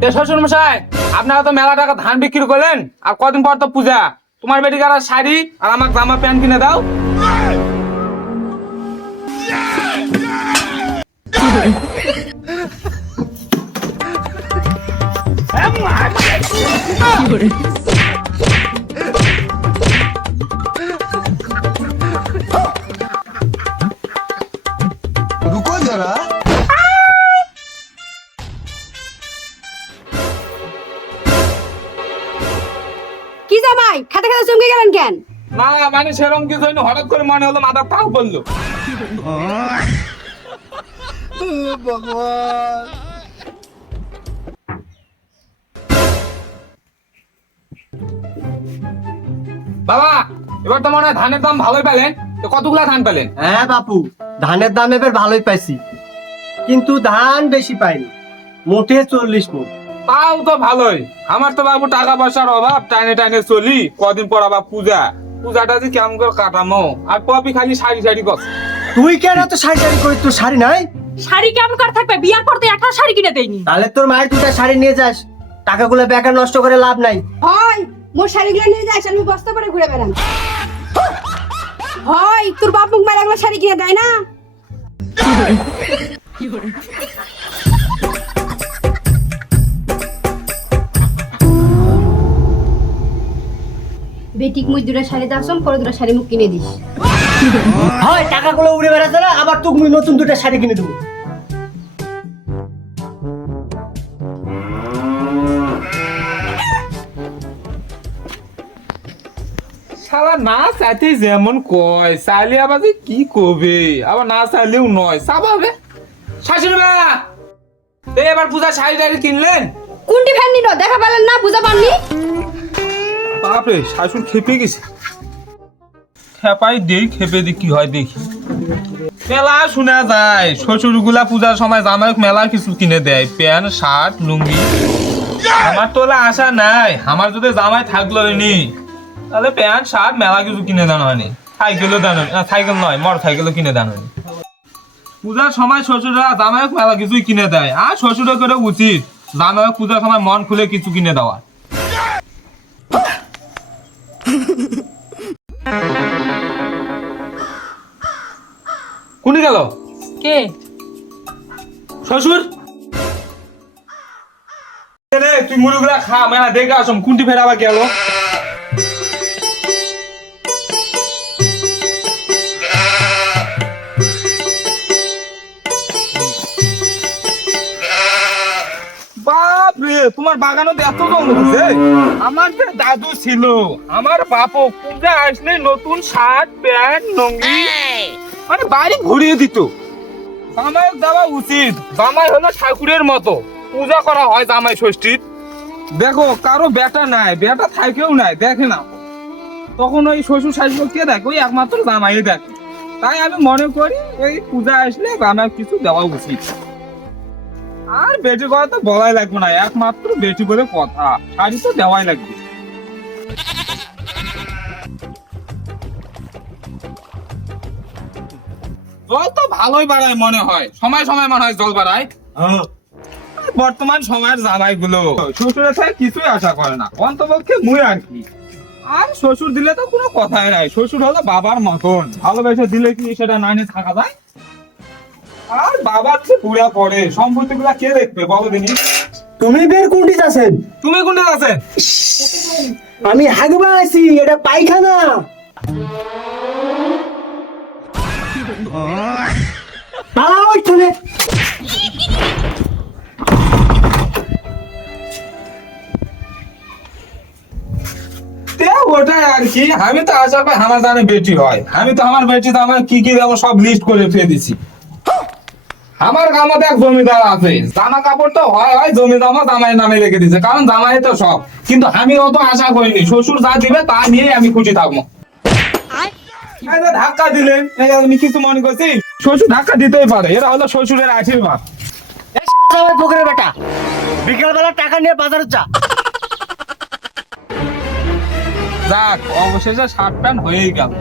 এ শ্বশুর মশাই আপনারা তো মেলা টাকা ধান বিক্রি করলেন আর কদিন পর তো পূজা তোমার বেটি কারা শাড়ি আর আমার জামা প্যান্ট কিনে দাও रुको जरा খাতে খাতে চমকে গেলেন কেন? না মানে সেরকম কিছু হয়নি। হঠাৎ করে মনে হলো মাথা পাও পড়ল বাবা এবার তো মনে হয় ধানের দাম ভালোই পেলেন। তো কতগুলা ধান পেলেন? হ্যাঁ বাপু ধানের দাম এবার ভালোই পাইছি। কিন্তু ধান বেশি পাইনি। মোটে চল্লিশ মুখ তাও তো ভালোই। আমার তো বাবু টাকা পয়সার অভাব টাইনে টাইনে চলি কদিন পর আবার পূজা। পূজাটা যে কেমন করে কাটামো? আর পপি খালি শাড়ি শাড়ি কর তুই কেন এত শাড়ি শাড়ি করিস? তোর শাড়ি নাই? শাড়ি কেমন করে থাকবে? বিয়ার পর তো একটা শাড়ি কিনে দেয়নি। তাহলে তোর মায়ের দুটা শাড়ি নিয়ে যাস। টাকাগুলো বেকার নষ্ট করে লাভ নাই। হয় মোর শাড়িগুলো নিয়ে যাস আমি বস্তা করে ঘুরে বেড়াম। হয় তোর বাপ মুখ মারা শাড়ি কিনে দেয় না? বেটিক মুই দুটা শাড়ি দাসম পরে দুটা শাড়ি মুখ কিনে দিস। হয় টাকাগুলো উড়ে বেড়াচ্ছে না আবার তুমি নতুন দুটা শাড়ি কিনে দেবো। শালা না চাইতে যেমন কয় চাইলে আবার যে কি করবে আবার না চাইলেও নয় চাবাবে শাশুড়ি মা এই এবার পূজা শাড়ি টাড়ি কিনলেন? কোনটি ফ্যান নিল দেখা পেলেন না পূজা পাননি? বাপরে খেপে গেছে। খেপাই দেই, খেপে কি হয় দেখি। মেলা যায় শ্বশুর পূজার সময় জামাই মেলা কিছু কিনে দেয়, প্যান্ট, শার্ট, লুঙ্গি। আমার তোলা আশা নাই, আমার যদি জামাই থাকল নি তাহলে প্যান্ট, শার্ট, মেলা কিছু কিনে দেন হয়নি সাইকেলও দেন। সাইকেল নয় মোটর সাইকেলও কিনে দেন হয়নি পূজার সময় শ্বশুররা জামাইক মেলা কিছুই কিনে দেয়, আর শ্বশুরের করে উচিত জামাইক পূজার সময় মন খুলে কিছু কিনে দেওয়া কোনি গেল? কে? শ্বশুর তুই মুরুগুলা খা মেলা দেখে আসম কুন্টি ফেরাবা গেল? তোমার বাগানও তো এত জঙ্গল আছে। আমার যে দাদু ছিল আমার বাপও পূজা আসলে নতুন শার্ট প্যান্ট লুঙ্গি মানে বাড়ি ঘুরিয়ে দিত। জামাই দেওয়া উচিত। জামাই হলো ঠাকুরের মতো। পূজা করা হয় জামাই ষষ্ঠীর। দেখো কারও বেটা নাই বেটা থাকেও নাই দেখে না তখন ওই শ্বশুর শাশুড়ি কে দেখে? ওই একমাত্র জামাই দেখে। তাই আমি মনে করি ওই পূজা আসলে জামাই কিছু দেওয়া উচিত। আর বেটি কথা তো বলাই লাগবে না একমাত্র বেটি বলে কথা শাড়ি তো দেওয়াই লাগবে। জল তো ভালোই বাড়ায় মনে হয় সময় সময় মনে হয় জল বাড়ায়। বর্তমান সময়ের জামাই গুলো শ্বশুরের থেকে কিছুই আশা করে না অন্তপক্ষে মুই আর কি। আর শ্বশুর দিলে তো কোনো কথাই নাই শ্বশুর হলো বাবার মতন ভালোবেসে দিলে কি সেটা না নিয়ে থাকা যায়? আর বাবার যে পুরা পড়ে সম্পত্তি গুলা কে দেখবে? বলো দিনি তুমি বের কোনটি আছেন তুমি কোনটা আছেন আমি হাগবা আছি এটা পায়খানা। পালাও ওইখানে ওটাই আর কি আমি তো আশা করি আমার জানে বেটি হয়। আমি তো আমার বেটি তো আমার কি কি দেবো সব লিস্ট করে ফেলে দিছি আমার গ্রামে এক জমিদার আছে। জামা কাপড় তো হয় হয় জমি জমা জামাই নামে রেখে দিছে। কারণ জামাই তো সব। কিন্তু আমি অত আশা করিনি। শ্বশুর যা দিবে তা নিয়ে আমি খুশি থাকব। ধাক্কা দিলেন আমি কিছু মনে করছি শ্বশুর ধাক্কা দিতেই পারে। এরা হলো শ্বশুরের আশীর্বাদ। পুকুরের বেটা। বিকেলবেলা টাকা নিয়ে বাজারে যা। যাক অবশেষে শার্ট প্যান্ট হয়েই গেল।